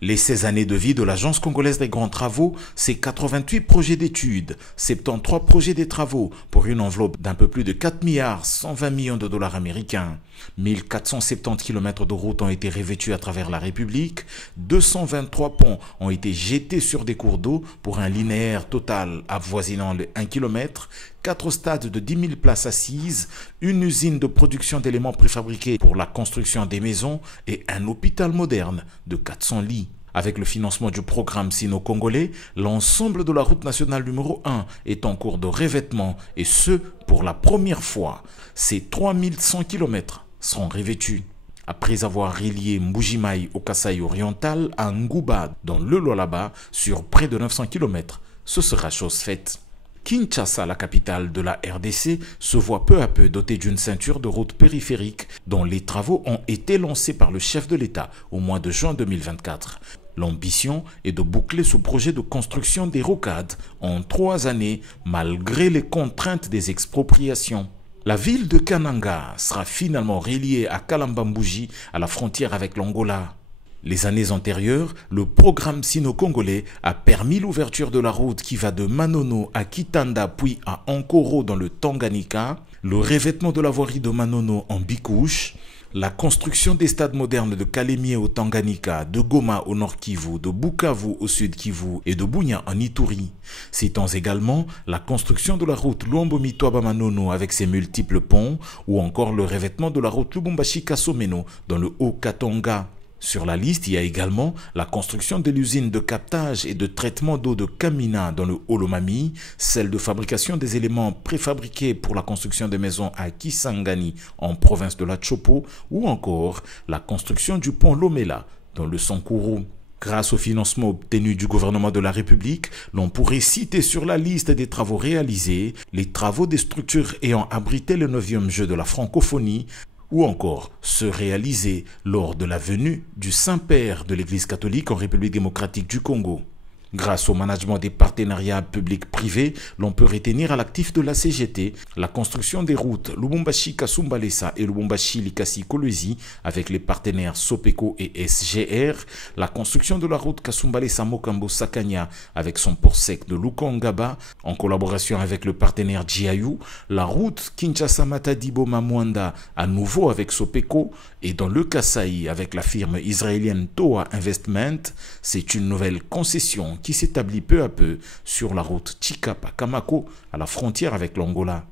Les 16 années de vie de l'Agence congolaise des grands travaux, c'est 88 projets d'études, 73 projets des travaux pour une enveloppe d'un peu plus de 4 milliards 120 millions de dollars américains. 1470 km de routes ont été revêtus à travers la République, 223 ponts ont été jetés sur des cours d'eau pour un linéaire total avoisinant le 1 km, 4 stades de 10 000 places assises, une usine de production d'éléments préfabriqués pour la construction des maisons et un hôpital moderne de 400 lits. Avec le financement du programme sino-congolais, l'ensemble de la route nationale numéro 1 est en cours de revêtement et ce, pour la première fois. Ces 3100 km seront revêtus. Après avoir relié Mbujimayi au Kasaï oriental à Ngouba dans le Lualaba sur près de 900 km, ce sera chose faite. Kinshasa, la capitale de la RDC, se voit peu à peu dotée d'une ceinture de routes périphériques dont les travaux ont été lancés par le chef de l'État au mois de juin 2024. L'ambition est de boucler ce projet de construction des rocades en 3 années malgré les contraintes des expropriations. La ville de Kananga sera finalement reliée à Kalambambouji à la frontière avec l'Angola. Les années antérieures, le programme sino-congolais a permis l'ouverture de la route qui va de Manono à Kitanda puis à Ankoro dans le Tanganyika, le revêtement de la voirie de Manono en Bikouche, la construction des stades modernes de Kalemie au Tanganyika, de Goma au Nord Kivu, de Bukavu au Sud Kivu et de Bunia en Ituri. Citons également la construction de la route Luambo-Mitwaba-Manono avec ses multiples ponts ou encore le revêtement de la route Lubumbashi-Kasomeno dans le Haut-Katanga. Sur la liste, il y a également la construction de l'usine de captage et de traitement d'eau de Kamina dans le Haut-Lomami, celle de fabrication des éléments préfabriqués pour la construction des maisons à Kisangani en province de la Chopo ou encore la construction du pont Lomela dans le Sankuru. Grâce au financement obtenu du gouvernement de la République, l'on pourrait citer sur la liste des travaux réalisés les travaux des structures ayant abrité le 9e jeu de la francophonie, ou encore se réaliser lors de la venue du Saint-Père de l'Église catholique en République démocratique du Congo. Grâce au management des partenariats publics-privés, l'on peut retenir à l'actif de la CGT la construction des routes Lubumbashi-Kasumbalesa et Lubumbashi-Likasi-Kolwezi avec les partenaires Sopeco et SGR, la construction de la route Kasumbalesa-Mokambo-Sakanya avec son port sec de Lukangaba en collaboration avec le partenaire Jiayu, la route Kinshasa-Matadi-Boma-Mwanda à nouveau avec Sopeco et dans le Kasaï avec la firme israélienne Toa Investment, c'est une nouvelle concession qui s'établit peu à peu sur la route Chikapa-Kamako à la frontière avec l'Angola.